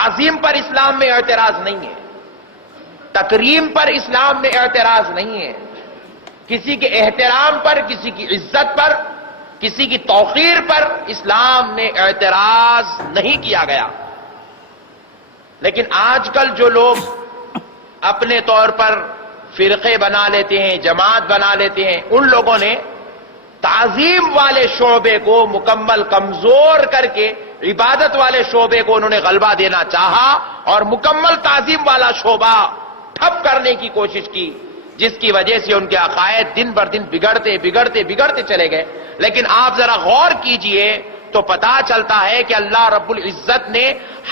تعظیم پر اسلام میں اعتراض نہیں ہے، تکریم پر اسلام میں اعتراض نہیں ہے، کسی کے احترام پر، کسی کی عزت پر، کسی کی توقیر پر اسلام میں اعتراض نہیں کیا گیا۔ لیکن آج کل جو لوگ اپنے طور پر فرقے بنا لیتے ہیں، جماعت بنا لیتے ہیں، ان لوگوں نے تعظیم والے شعبے کو مکمل کمزور کر کے عبادت والے شعبے کو انہوں نے غلبہ دینا چاہا اور مکمل تعظیم والا شعبہ ٹھپ کرنے کی کوشش کی، جس کی وجہ سے ان کے عقائد دن بر دن بگڑتے چلے گئے۔ لیکن آپ ذرا غور کیجئے تو پتا چلتا ہے کہ اللہ رب العزت نے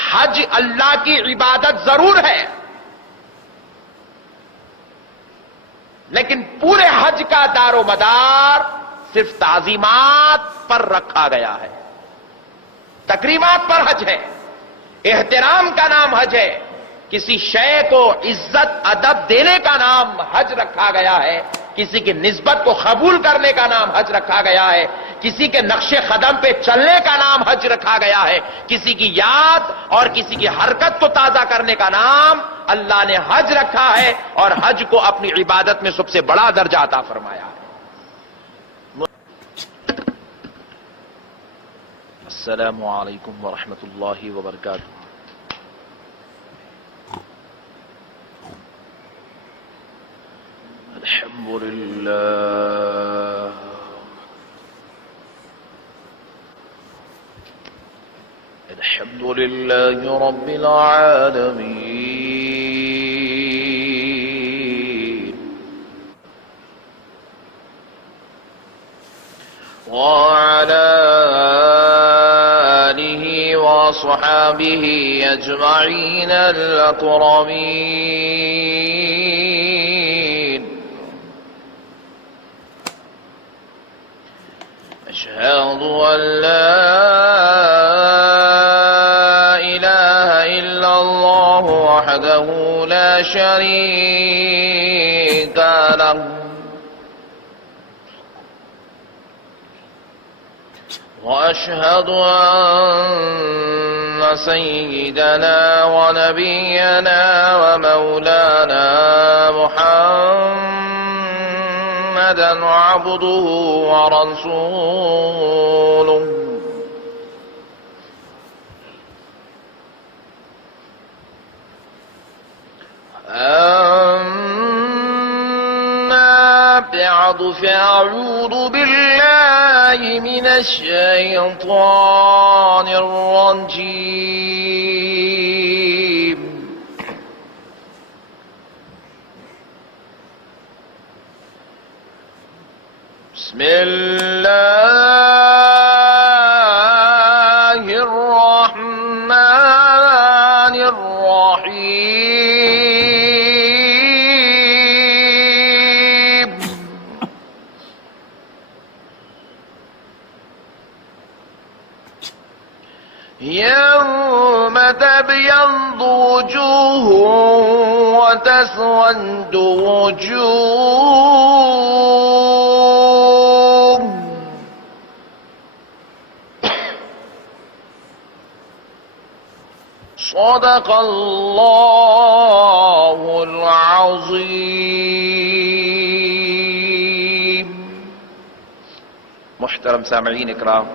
حج اللہ کی عبادت ضرور ہے، لیکن پورے حج کا دار و مدار صرف تعظیمات پر رکھا گیا ہے، تکریمات پر حج ہے، احترام کا نام حج ہے، کسی شے کو عزت ادب دینے کا نام حج رکھا گیا ہے، کسی کی نسبت کو قبول کرنے کا نام حج رکھا گیا ہے، کسی کے نقش قدم پہ چلنے کا نام حج رکھا گیا ہے، کسی کی یاد اور کسی کی حرکت کو تازہ کرنے کا نام اللہ نے حج رکھا ہے، اور حج کو اپنی عبادت میں سب سے بڑا درجہ عطا فرمایا ہے۔ السلام علیکم ورحمۃ اللہ وبرکاتہ۔ الحمد لله رب العالمين، وعلى آله وصحابه أجمعين الأكرمين، أشهد أن لا إله إلا الله وحده لا شريك له، وأشهد أن سيدنا ونبينا ومولانا محمدا عبده ورسوله، أما بعد فأعوذ بالله من الشيطان الرجيم، بسم الله الرحمن الرحيم، يوم تبيض وجوه وتسود وجوه، صدق الله العظيم۔ محترم سامعین اکرام،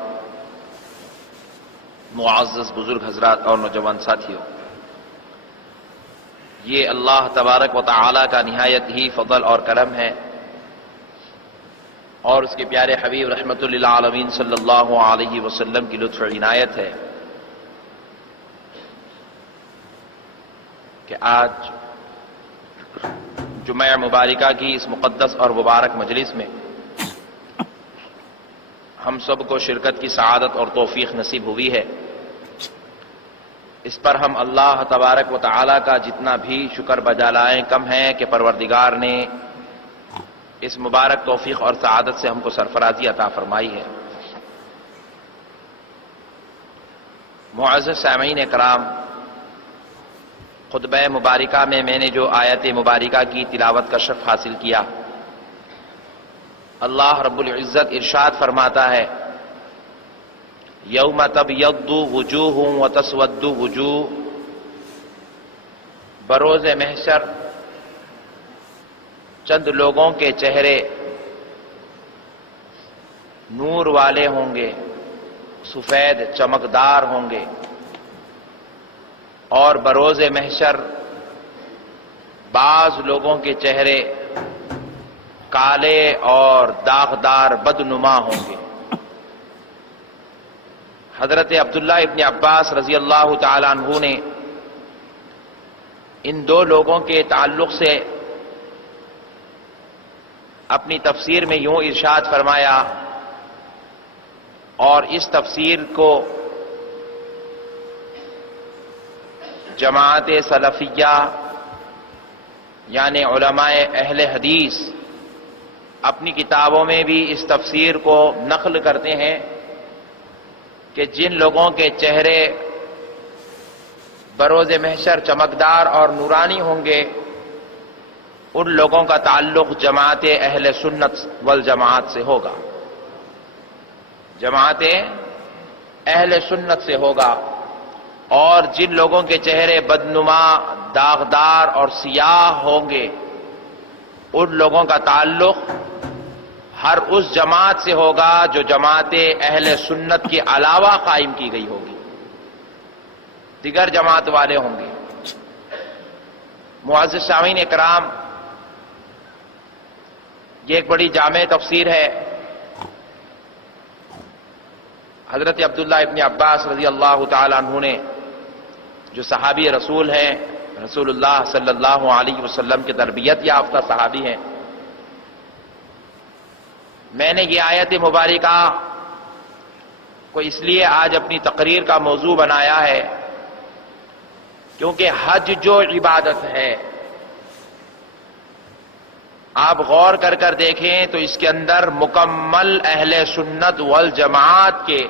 معزز بزرگ حضرات اور نوجوان ساتھیوں، یہ اللہ تبارک و تعالی کا نہایت ہی فضل اور کرم ہے، اور اس کے پیارے حبیب رحمت للعالمین صلی اللہ علیہ وسلم کی لطف و عنایت ہے کہ آج جمعہ مبارکہ کی اس مقدس اور مبارک مجلس میں ہم سب کو شرکت کی سعادت اور توفیق نصیب ہوئی ہے۔ اس پر ہم اللہ تبارک و تعالی کا جتنا بھی شکر بجا لائیں کم ہے کہ پروردگار نے اس مبارک توفیق اور سعادت سے ہم کو سرفرازی عطا فرمائی ہے۔ معزز سامعین اکرام، خطبہ مبارکہ میں نے جو آیت مبارکہ کی تلاوت کا شرف حاصل کیا، اللہ رب العزت ارشاد فرماتا ہے یوم تبیض وجوہ وتسود وجوہ، بروز محشر چند لوگوں کے چہرے نور والے ہوں گے، سفید چمکدار ہوں گے، اور بروز محشر بعض لوگوں کے چہرے کالے اور داغدار بدنما ہوں گے۔ حضرت عبداللہ ابن عباس رضی اللہ تعالی عنہ نے ان دو لوگوں کے تعلق سے اپنی تفسیر میں یوں ارشاد فرمایا، اور اس تفسیر کو جماعت سلفیہ یعنی علماء اہل حدیث اپنی کتابوں میں بھی اس تفسیر کو نقل کرتے ہیں کہ جن لوگوں کے چہرے بروز محشر چمکدار اور نورانی ہوں گے ان لوگوں کا تعلق جماعت اہل سنت والجماعت سے ہوگا، جماعت اہل سنت سے ہوگا، اور جن لوگوں کے چہرے بدنما داغدار اور سیاہ ہوں گے ان لوگوں کا تعلق ہر اس جماعت سے ہوگا جو جماعت اہل سنت کے علاوہ قائم کی گئی ہوگی، دیگر جماعت والے ہوں گے۔ معزز سامعین اکرام، یہ ایک بڑی جامع تفسیر ہے۔ حضرت عبداللہ ابن عباس رضی اللہ تعالی عنہ نے جو صحابی رسول ہیں، رسول اللہ صلی اللہ علیہ وسلم کے تربیت یافتہ صحابی ہیں، میں نے یہ آیت مبارکہ کو اس لیے آج اپنی تقریر کا موضوع بنایا ہے کیونکہ حج جو عبادت ہے، آپ غور کر کر دیکھیں تو اس کے اندر مکمل اہل سنت والجماعت کے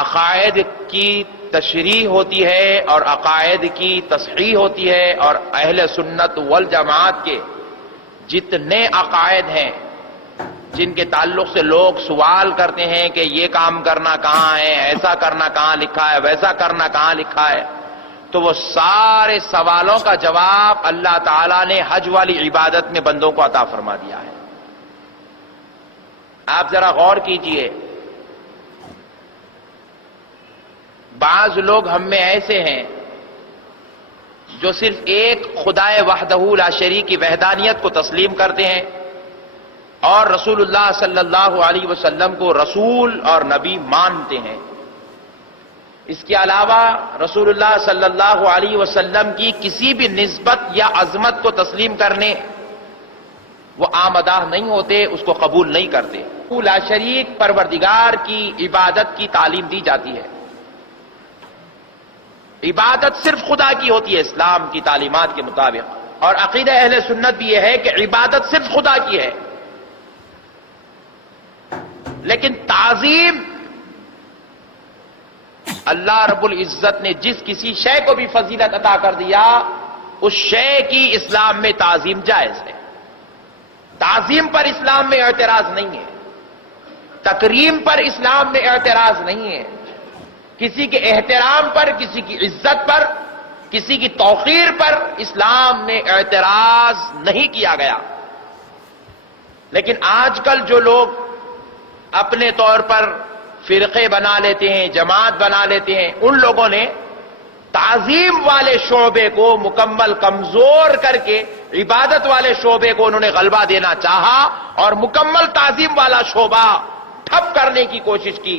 عقائد کی تشریح ہوتی ہے اور عقائد کی تصحیح ہوتی ہے، اور اہل سنت والجماعت کے جتنے عقائد ہیں جن کے تعلق سے لوگ سوال کرتے ہیں کہ یہ کام کرنا کہاں ہے، ایسا کرنا کہاں لکھا ہے، ویسا کرنا کہاں لکھا ہے، تو وہ سارے سوالوں کا جواب اللہ تعالیٰ نے حج والی عبادت میں بندوں کو عطا فرما دیا ہے۔ آپ ذرا غور کیجئے، بعض لوگ ہم میں ایسے ہیں جو صرف ایک خدائے وحدہ لا شریک کی وحدانیت کو تسلیم کرتے ہیں اور رسول اللہ صلی اللہ علیہ وسلم کو رسول اور نبی مانتے ہیں، اس کے علاوہ رسول اللہ صلی اللہ علیہ وسلم کی کسی بھی نسبت یا عظمت کو تسلیم کرنے وہ آمدہ نہیں ہوتے، اس کو قبول نہیں کرتے۔ لا شریک پروردگار کی عبادت کی تعلیم دی جاتی ہے، عبادت صرف خدا کی ہوتی ہے اسلام کی تعلیمات کے مطابق، اور عقیدہ اہل سنت بھی یہ ہے کہ عبادت صرف خدا کی ہے، لیکن تعظیم اللہ رب العزت نے جس کسی شے کو بھی فضیلت عطا کر دیا اس شے کی اسلام میں تعظیم جائز ہے، تعظیم پر اسلام میں اعتراض نہیں ہے، تکریم پر اسلام میں اعتراض نہیں ہے، کسی کے احترام پر، کسی کی عزت پر، کسی کی توقیر پر اسلام میں اعتراض نہیں کیا گیا۔ لیکن آج کل جو لوگ اپنے طور پر فرقے بنا لیتے ہیں، جماعت بنا لیتے ہیں، ان لوگوں نے تعظیم والے شعبے کو مکمل کمزور کر کے عبادت والے شعبے کو انہوں نے غلبہ دینا چاہا اور مکمل تعظیم والا شعبہ ٹھپ کرنے کی کوشش کی،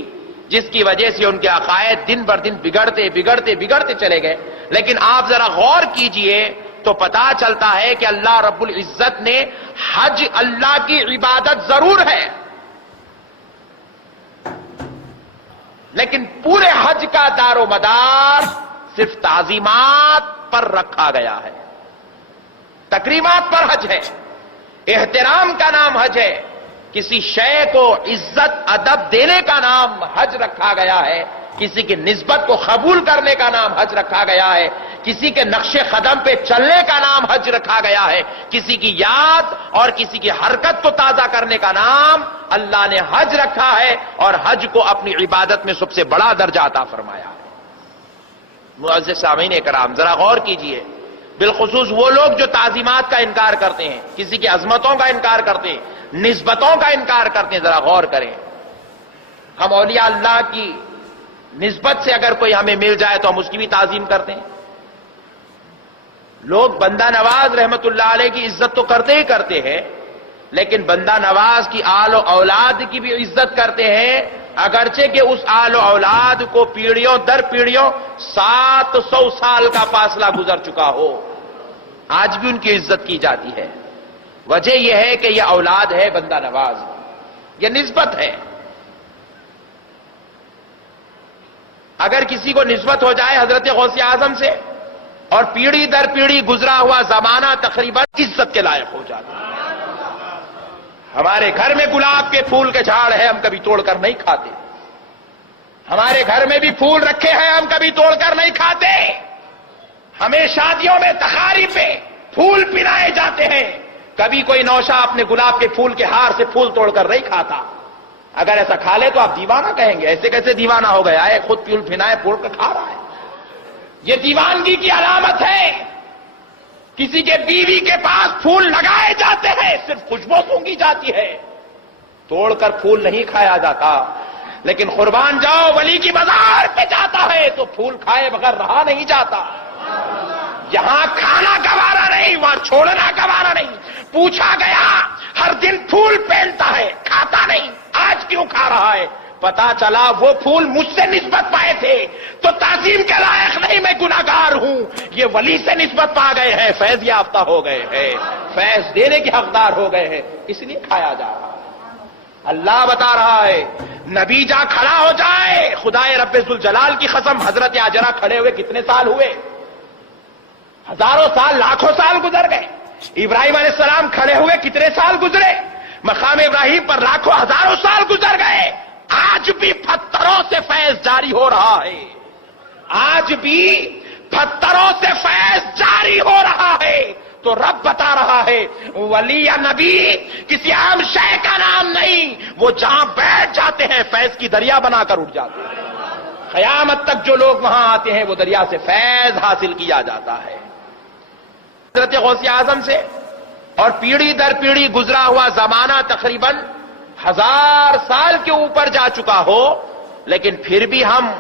جس کی وجہ سے ان کے عقائد دن بر دن بگڑتے چلے گئے۔ لیکن آپ ذرا غور کیجئے تو پتا چلتا ہے کہ اللہ رب العزت نے حج اللہ کی عبادت ضرور ہے، لیکن پورے حج کا دار و مدار صرف تعظیمات پر رکھا گیا ہے، تکریمات پر حج ہے، احترام کا نام حج ہے، کسی شے کو عزت ادب دینے کا نام حج رکھا گیا ہے، کسی کی نسبت کو قبول کرنے کا نام حج رکھا گیا ہے، کسی کے نقش قدم پہ چلنے کا نام حج رکھا گیا ہے، کسی کی یاد اور کسی کی حرکت کو تازہ کرنے کا نام اللہ نے حج رکھا ہے، اور حج کو اپنی عبادت میں سب سے بڑا درجہ عطا فرمایا ہے۔ معزز سامعین کرام، ذرا غور کیجئے، بالخصوص وہ لوگ جو تعظیمات کا انکار کرتے ہیں، کسی کی عظمتوں کا انکار کرتے ہیں، نسبتوں کا انکار کرتے ہیں، ذرا غور کریں۔ ہم اولیاء اللہ کی نسبت سے اگر کوئی ہمیں مل جائے تو ہم اس کی بھی تعظیم کرتے ہیں۔ لوگ بندہ نواز رحمت اللہ علیہ کی عزت تو کرتے ہی کرتے ہیں، لیکن بندہ نواز کی آل و اولاد کی بھی عزت کرتے ہیں، اگرچہ کہ اس آل و اولاد کو پیڑھیوں در پیڑھیوں 700 سال کا فاصلہ گزر چکا ہو، آج بھی ان کی عزت کی جاتی ہے۔ وجہ یہ ہے کہ یہ اولاد ہے بندہ نواز، یہ نسبت ہے۔ اگر کسی کو نسبت ہو جائے حضرت غوث اعظم سے اور پیڑھی در پیڑھی گزرا ہوا زمانہ تقریباً عزت کے لائق ہو جاتا ہے۔ ہمارے گھر میں گلاب کے پھول کے جھاڑ ہے، ہم کبھی توڑ کر نہیں کھاتے۔ ہمارے گھر میں بھی پھول رکھے ہیں، ہم کبھی توڑ کر نہیں کھاتے۔ ہمیں شادیوں میں تقاریب پہ پھول پلائے جاتے ہیں، کبھی کوئی نوشا اپنے گلاب کے پھول کے ہار سے پھول توڑ کر نہیں کھاتا۔ اگر ایسا کھا لے تو آپ دیوانہ کہیں گے، ایسے کیسے دیوانہ ہو گیا ہے، خود پھول پھنائے پھول کر کھا رہا ہے۔ یہ دیوانگی کی علامت ہے۔ کسی کے بیوی کے پاس پھول لگائے جاتے ہیں، صرف خوشبو سونگھی جاتی ہے، توڑ کر پھول نہیں کھایا جاتا۔ لیکن قربان جاؤ، ولی کی مزار پہ جاتا ہے تو پھول کھائے بغیر رہا نہیں جاتا۔ یہاں کھانا گوارا نہیں، وہاں چھوڑنا گوارا نہیں۔ پوچھا گیا، ہر دن پھول پہنتا ہے، کھاتا نہیں، آج کیوں کھا رہا ہے؟ پتا چلا وہ پھول مجھ سے نسبت پائے تھے تو تعظیم کے لائق نہیں، میں گناہگار ہوں۔ یہ ولی سے نسبت پا گئے ہیں، فیض یافتہ ہو گئے ہیں، فیض دینے کے حقدار ہو گئے ہیں، اس لیے کھایا جا رہا ہے۔ اللہ بتا رہا ہے، نبی جا کھڑا ہو جائے، خدائے رب ذوالجلال کی قسم، حضرت ہاجرہ کھڑے ہوئے کتنے سال ہوئے؟ ہزاروں سال، لاکھوں سال گزر گئے۔ ابراہیم علیہ السلام کھڑے ہوئے کتنے سال گزرے؟ مقام ابراہیم پر لاکھوں ہزاروں سال گزر گئے۔ آج بھی پتھروں سے فیض جاری ہو رہا ہے، آج بھی پتھروں سے فیض جاری ہو رہا ہے۔ تو رب بتا رہا ہے، ولی یا نبی کسی عام شے کا نام نہیں، وہ جہاں بیٹھ جاتے ہیں فیض کی دریا بنا کر اٹھ جاتے ہیں۔ قیامت تک جو لوگ وہاں آتے ہیں وہ دریا سے فیض حاصل کیا جاتا ہے۔ حضرت غوث اعظم سے اور پیڑھی در پیڑھی گزرا ہوا زمانہ تقریباً 1000 سال کے اوپر جا چکا ہو، لیکن پھر بھی ہم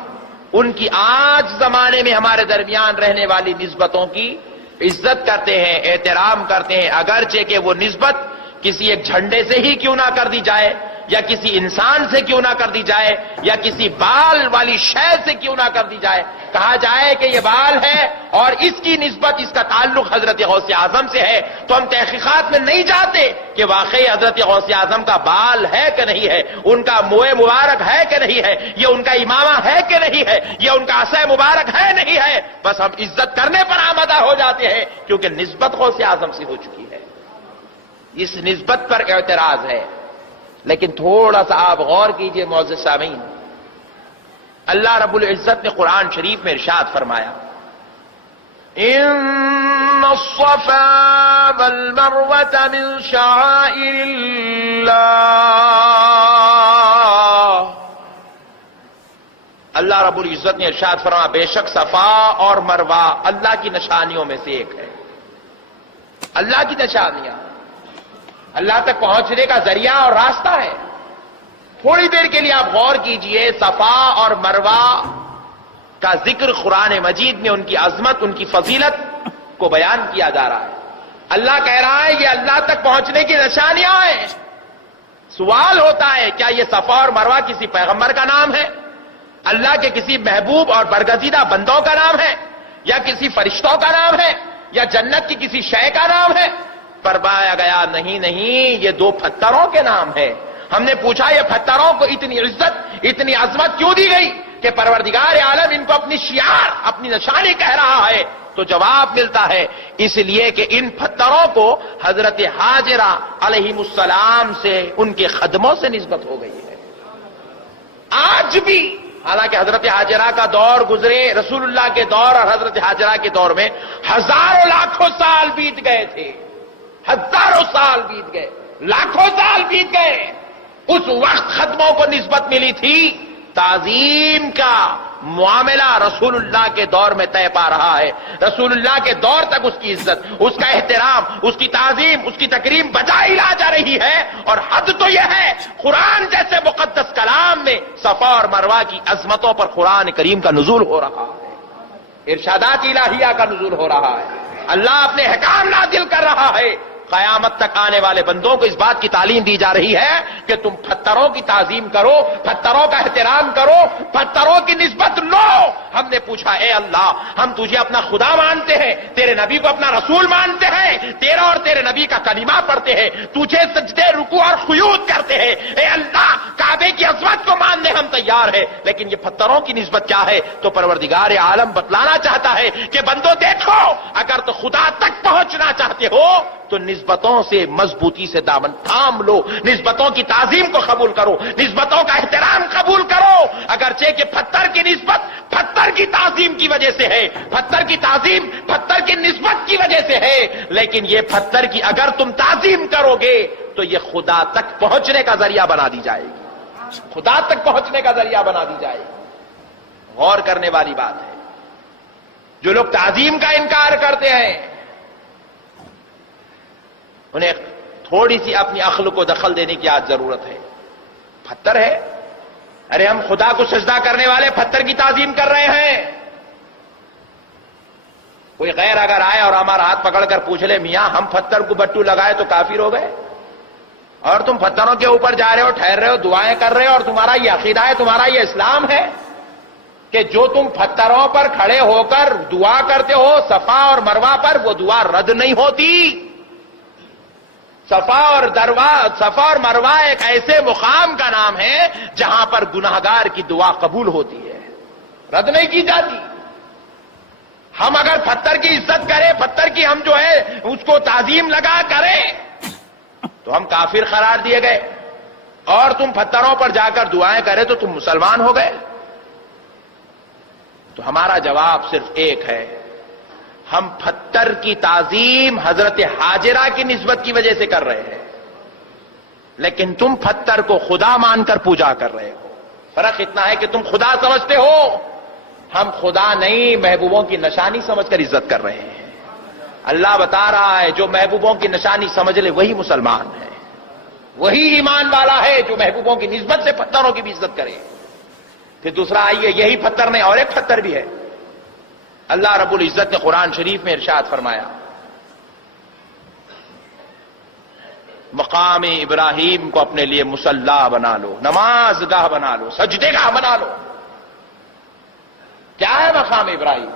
ان کی آج زمانے میں ہمارے درمیان رہنے والی نسبتوں کی عزت کرتے ہیں، احترام کرتے ہیں، اگرچہ کہ وہ نسبت کسی ایک جھنڈے سے ہی کیوں نہ کر دی جائے، یا کسی انسان سے کیوں نہ کر دی جائے، یا کسی بال والی شے سے کیوں نہ کر دی جائے۔ کہا جائے کہ یہ بال ہے اور اس کی نسبت، اس کا تعلق حضرت غوث اعظم سے ہے، تو ہم تحقیقات میں نہیں جاتے کہ واقعی حضرت غوث اعظم کا بال ہے کہ نہیں ہے، ان کا موئے مبارک ہے کہ نہیں ہے، یہ ان کا امامہ ہے کہ نہیں ہے، یہ ان کا عصا مبارک ہے نہیں ہے، بس ہم عزت کرنے پر آمادہ ہو جاتے ہیں کیونکہ نسبت غوث اعظم سے ہو چکی ہے۔ اس نسبت پر اعتراض ہے۔ لیکن تھوڑا سا آپ غور کیجئے معزز سامعین، اللہ رب العزت نے قرآن شریف میں ارشاد فرمایا، ان الصفا والمروة من شعائر اللہ۔ اللہ رب العزت نے ارشاد فرمایا، بے شک صفا اور مروہ اللہ کی نشانیوں میں سے ایک ہے۔ اللہ کی نشانیاں، اللہ تک پہنچنے کا ذریعہ اور راستہ ہے۔ تھوڑی دیر کے لیے آپ غور کیجئے، صفا اور مروہ کا ذکر قرآن مجید میں ان کی عظمت، ان کی فضیلت کو بیان کیا جا رہا ہے۔ اللہ کہہ رہا ہے یہ اللہ تک پہنچنے کی نشانیاں ہیں۔ سوال ہوتا ہے، کیا یہ صفا اور مروہ کسی پیغمبر کا نام ہے؟ اللہ کے کسی محبوب اور برگزیدہ بندوں کا نام ہے؟ یا کسی فرشتوں کا نام ہے؟ یا جنت کی کسی شے کا نام ہے؟ فرمایا گیا نہیں نہیں، یہ دو پتھروں کے نام ہے۔ ہم نے پوچھا یہ پتھروں کو اتنی عزت، اتنی عظمت کیوں دی گئی کہ پروردگار عالم ان کو اپنی شعار، اپنی نشانی کہہ رہا ہے؟ تو جواب ملتا ہے اس لیے کہ ان پتھروں کو حضرت ہاجرہ علیہم السلام سے، ان کے قدموں سے نسبت ہو گئی ہے۔ آج بھی حالانکہ حضرت ہاجرہ کا دور گزرے، رسول اللہ کے دور اور حضرت ہاجرہ کے دور میں ہزاروں لاکھوں سال بیت گئے تھے، ہزاروں سال بیت گئے، لاکھوں سال بیت گئے، اس وقت قدموں کو نسبت ملی تھی تعظیم کا، معاملہ رسول اللہ کے دور میں طے پا رہا ہے. رسول اللہ کے دور تک اس کی عزت، اس کا احترام، اس کی تعظیم، اس کی تکریم بجائی لا جا رہی ہے. اور حد تو یہ ہے قرآن جیسے مقدس کلام میں صفا اور مروہ کی عظمتوں پر قرآن کریم کا نزول ہو رہا ہے، ارشادات الہیہ کا نزول ہو رہا ہے، اللہ اپنے احکام نازل کر رہا ہے. قیامت تک آنے والے بندوں کو اس بات کی تعلیم دی جا رہی ہے کہ تم پتھروں کی تعظیم کرو، پتھروں کا احترام کرو، پتھروں کی نسبت لو. ہم نے پوچھا اے اللہ، ہم تجھے اپنا خدا مانتے ہیں، تیرے نبی کو اپنا رسول مانتے ہیں، تیرا اور تیرے نبی کا کلمہ پڑھتے ہیں، تجھے سجدے رکوع اور خیوط کرتے ہیں. اے اللہ، کعبے کی عظمت کو ماننے ہم تیار ہیں، لیکن یہ پتھروں کی نسبت کیا ہے؟ تو پروردگار عالم بتلانا چاہتا ہے کہ بندوں دیکھو، اگر تو خدا تک پہنچنا چاہتے ہو تو نسبتوں سے مضبوطی سے دامن تھام لو، نسبتوں کی تعظیم کو قبول کرو، نسبتوں کا احترام قبول کرو. اگرچہ کہ پتھر کی نسبت پتھر کی تعظیم کی وجہ سے ہے، پتھر کی تعظیم پتھر کی نسبت کی وجہ سے ہے، لیکن یہ پتھر کی اگر تم تعظیم کرو گے تو یہ خدا تک پہنچنے کا ذریعہ بنا دی جائے گی، خدا تک پہنچنے کا ذریعہ بنا دی جائے گی. غور کرنے والی بات ہے، جو لوگ تعظیم کا انکار کرتے ہیں انہیں تھوڑی سی اپنی عقل کو دخل دینے کی آج ضرورت ہے. پتھر ہے، ارے ہم خدا کو سجدہ کرنے والے پتھر کی تعظیم کر رہے ہیں. کوئی غیر اگر آئے اور ہمارا ہاتھ پکڑ کر پوچھ لے میاں ہم پتھر کو بٹو لگائے تو کافر ہو گئے، اور تم پتھروں کے اوپر جا رہے ہو، ٹھہر رہے ہو، دعائیں کر رہے ہو، اور تمہارا یہ عقیدہ ہے، تمہارا یہ اسلام ہے کہ جو تم پتھروں پر کھڑے ہو کر دعا کرتے ہو صفا اور مروہ پر، وہ دعا رد نہیں ہوتی. صفا اور مروہ ایک ایسے مقام کا نام ہے جہاں پر گناہگار کی دعا قبول ہوتی ہے، رد نہیں کی جاتی. ہم اگر پتھر کی عزت کریں، پتھر کی ہم جو ہے اس کو تعظیم لگا کریں تو ہم کافر قرار دیے گئے، اور تم پتھروں پر جا کر دعائیں کرے تو تم مسلمان ہو گئے. تو ہمارا جواب صرف ایک ہے، ہم پتھر کی تعظیم حضرت حاجرہ کی نسبت کی وجہ سے کر رہے ہیں، لیکن تم پتھر کو خدا مان کر پوجا کر رہے ہو. فرق اتنا ہے کہ تم خدا سمجھتے ہو، ہم خدا نہیں محبوبوں کی نشانی سمجھ کر عزت کر رہے ہیں. اللہ بتا رہا ہے جو محبوبوں کی نشانی سمجھ لے وہی مسلمان ہے، وہی ایمان والا ہے جو محبوبوں کی نسبت سے پتھروں کی بھی عزت کرے. پھر دوسرا آئیے، یہی پتھر نہیں اور ایک پتھر بھی ہے. اللہ رب العزت نے قرآن شریف میں ارشاد فرمایا مقام ابراہیم کو اپنے لیے مصلی بنا لو، نماز گاہ بنا لو، سجدے گاہ بنا لو. کیا ہے مقام ابراہیم؟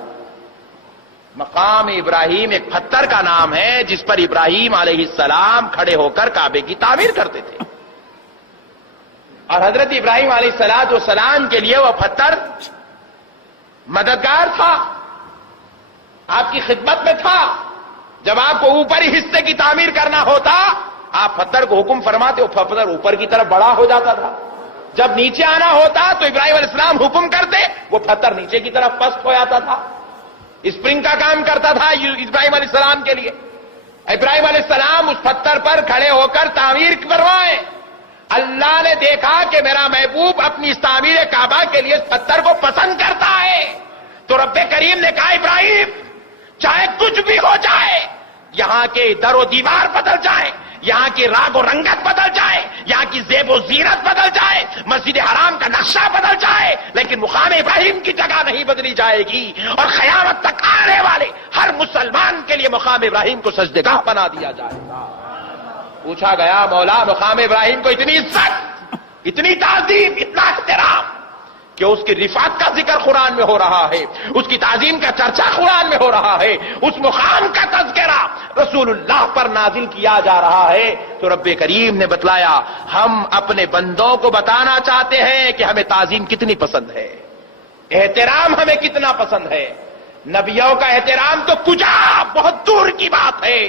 مقام ابراہیم ایک پتھر کا نام ہے جس پر ابراہیم علیہ السلام کھڑے ہو کر کعبے کی تعمیر کرتے تھے، اور حضرت ابراہیم علیہ السلام کے لیے وہ پتھر مددگار تھا، آپ کی خدمت میں تھا. جب آپ کو اوپری حصے کی تعمیر کرنا ہوتا آپ پتھر کو حکم فرماتے، وہ پتھر اوپر کی طرف بڑا ہو جاتا تھا. جب نیچے آنا ہوتا تو ابراہیم علیہ السلام حکم کرتے، وہ پتھر نیچے کی طرف پست ہو جاتا تھا. اسپرنگ کا کام کرتا تھا ابراہیم علیہ السلام کے لیے. ابراہیم علیہ السلام اس پتھر پر کھڑے ہو کر تعمیر کروائیں. اللہ نے دیکھا کہ میرا محبوب اپنی اس تعمیر کعبہ کے لیے اس پتھر کو پسند کرتا ہے، تو رب کریم نے کہا ابراہیم چاہے کچھ بھی ہو جائے، یہاں کے در و دیوار بدل جائے، یہاں کی راگ و رنگت بدل جائے، یہاں کی زیب و زینت بدل جائے، مسجد حرام کا نقشہ بدل جائے، لیکن مقام ابراہیم کی جگہ نہیں بدلی جائے گی. اور قیامت تک آنے والے ہر مسلمان کے لیے مقام ابراہیم کو سجدگاہ بنا دیا جائے گا. پوچھا گیا مولا مقام ابراہیم کو اتنی عزت، اتنی تعظیم، اتنا احترام کہ اس کی رفعت کا ذکر قرآن میں ہو رہا ہے، اس کی تعظیم کا چرچا قرآن میں ہو رہا ہے، اس مقام کا تذکرہ رسول اللہ پر نازل کیا جا رہا ہے. تو رب کریم نے بتلایا ہم اپنے بندوں کو بتانا چاہتے ہیں کہ ہمیں تعظیم کتنی پسند ہے، احترام ہمیں کتنا پسند ہے. نبیوں کا احترام تو کجا بہت دور کی بات ہے،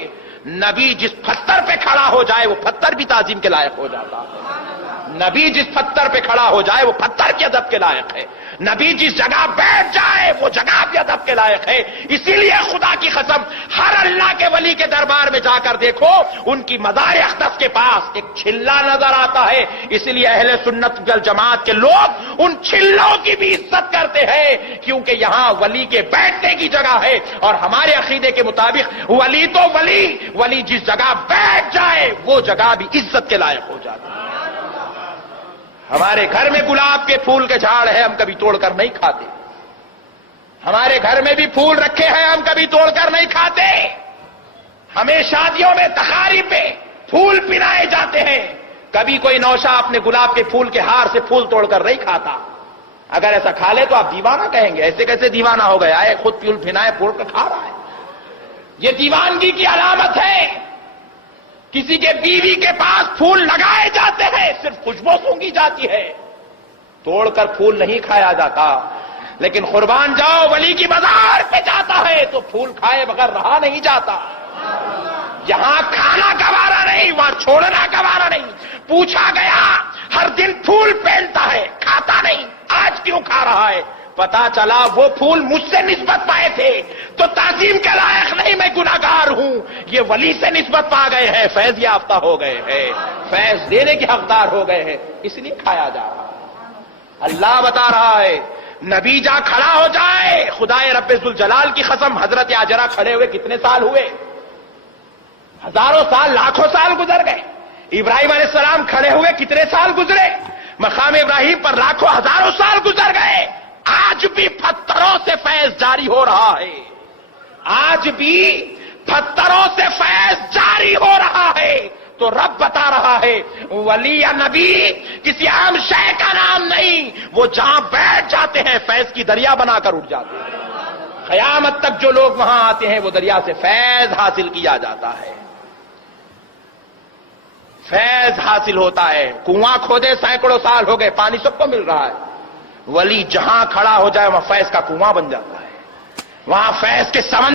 نبی جس پتھر پہ کھڑا ہو جائے وہ پتھر بھی تعظیم کے لائق ہو جاتا ہے. نبی جس پتھر پہ کھڑا ہو جائے وہ پتھر کے ادب کے لائق ہے، نبی جس جگہ بیٹھ جائے وہ جگہ بھی ادب کے لائق ہے۔ اسی لیے خدا کی قسم ہر اللہ کے ولی کے دربار میں جا کر دیکھو، ان کی مزار اقدس کے پاس ایک چھلا نظر آتا ہے۔ اسی لیے اہل سنت والجماعت کے لوگ ان چھلوں کی بھی عزت کرتے ہیں، کیونکہ یہاں ولی کے بیٹھنے کی جگہ ہے، اور ہمارے عقیدے کے مطابق ولی تو ولی جس جگہ بیٹھ جائے وہ جگہ بھی عزت کے لائق ہو جاتی ہے۔ ہمارے گھر میں گلاب کے پھول کے جھاڑ ہے، ہم کبھی توڑ کر نہیں کھاتے۔ ہمارے گھر میں بھی پھول رکھے ہیں، ہم کبھی توڑ کر نہیں کھاتے۔ ہمیں شادیوں میں تقاریب پہ پھول پنائے جاتے ہیں، کبھی کوئی نوشا اپنے گلاب کے پھول کے ہار سے پھول توڑ کر نہیں کھاتا۔ اگر ایسا کھا لے تو آپ دیوانہ کہیں گے، ایسے کیسے دیوانہ ہو گیا ہے، خود پھول پنائے پھول کر کھا رہا ہے۔ یہ دیوانگی کی علامت ہے۔ کسی کے بیوی کے پاس پھول لگائے جاتے ہیں، صرف خوشبو سونگھی جاتی ہے، توڑ کر پھول نہیں کھایا جاتا۔ لیکن قربان جاؤ، ولی کی مزار پہ جاتا ہے تو پھول کھائے بغیر رہا نہیں جاتا۔ یہاں کھانا گوارا نہیں، وہاں چھوڑنا گوارا نہیں۔ پوچھا گیا، ہر دن پھول پہنتا ہے، کھاتا نہیں، آج کیوں کھا رہا ہے؟ پتا چلا وہ پھول مجھ سے نسبت پائے تھے تو تعظیم کے لائق نہیں، میں گناہگار ہوں۔ یہ ولی سے نسبت پا گئے ہیں، فیض یافتہ ہو گئے ہیں، فیض دینے کے حقدار ہو گئے ہیں، اس لیے کھایا جا رہا ہے۔ اللہ بتا رہا ہے، نبی جا کھڑا ہو جائے، خدائے رب ذوالجلال کی قسم، حضرت ہاجرہ کھڑے ہوئے کتنے سال ہوئے؟ ہزاروں سال، لاکھوں سال گزر گئے۔ ابراہیم علیہ السلام کھڑے ہوئے کتنے سال گزرے؟ مقام ابراہیم پر لاکھوں ہزاروں سال گزر گئے۔ آج بھی پتھروں سے فیض جاری ہو رہا ہے، آج بھی پتھروں سے فیض جاری ہو رہا ہے۔ تو رب بتا رہا ہے، ولی یا نبی کسی عام شے کا نام نہیں، وہ جہاں بیٹھ جاتے ہیں فیض کی دریا بنا کر اٹھ جاتے ہیں۔ قیامت تک جو لوگ وہاں آتے ہیں وہ دریا سے فیض حاصل کیا جاتا ہے، فیض حاصل ہوتا ہے۔ کنواں کھودے سینکڑوں سال ہو گئے، پانی سب کو مل رہا ہے، ولی جہاں کھڑا ہو جائے وہاں فیض کا کنواں بن جاتا ہے، وہاں فیض کے سمندر